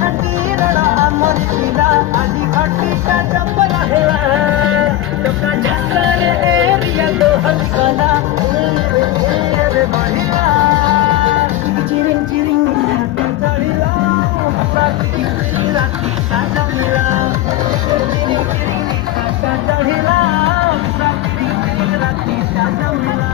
रण आमर पिला आदि घटिका जंगल हेला टका झसर एरिया दोहन कला रे बढ़िया चिरिंग चिरिंग हाथी चढ़िला राती राती साजा मिला चिरिंग चिरिंग हाथी चढ़िला राती राती साजा मिला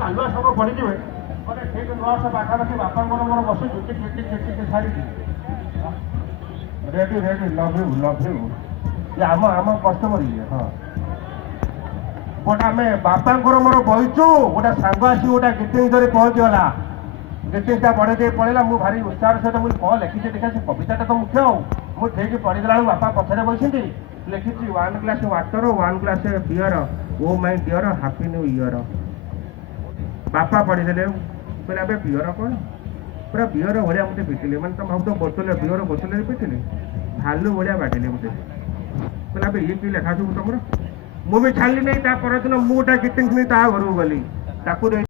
गालुआ सब पड़े मैंने ठीक नुआस पाखापाखि बापा मोर बस झुटी झुटी झुटी छाड़ी रेडी रेडी लव यू ये आम कस्टमर ये हाँ गोटे आम बापा मोर बहीचु गोटे सांग आसी गोटे गिटिंग धरी पहुँचीगला गिटिंगटा पढ़े पड़ेगा मुझे भारी उत्साह सहित मुझे कौन लिखी देखा से कविताटा तो मुख्य मुझे ठीक पढ़ीदेला बापा पछे बसती लिखी 1 glass water 1 glass beer oh my dear happy new year बापा पढ़ीदे कहले अबे बियर कौन पूरा बियर भाया मुझे पिटिले मैंने तुम भाव तो बोतल बियर बोतल पिटिले भालू भाया बाटिले मुझे कहले अबे ये कि लेखा सब तुम मुझे छाड़ी नहीं परदिन मुझे गिटिंग घर को गली